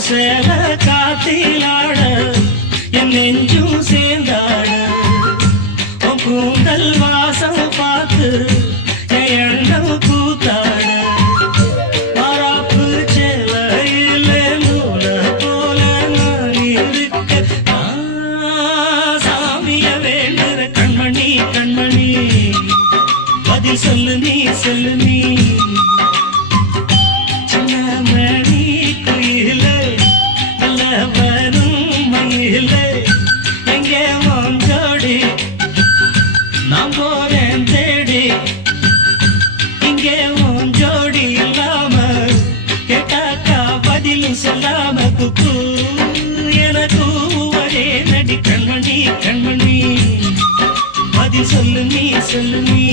சேல காத்திலாட என் நெஞ்சும் சேர்ந்தாட உன் கூந்தல் வாசம் பார்த்து என் எண்ணம் கூத்தாட மாறாப்பு சேலையில நூல போல நான் இருக்க சாமிய வேண்டுற கண்மணி கண்மணி பதில் சொல்லு நீ சொல்லு நீ நான் போறேன் தேடி இங்கே உன் ஜோடி இல்லாம கேட்டாக்கா பதிலும் சொல்லாம குக்கு எனக்கு ஒரே நடி கண்மணி கண்மணி பதில் சொல்லு நீ சொல்லு நீ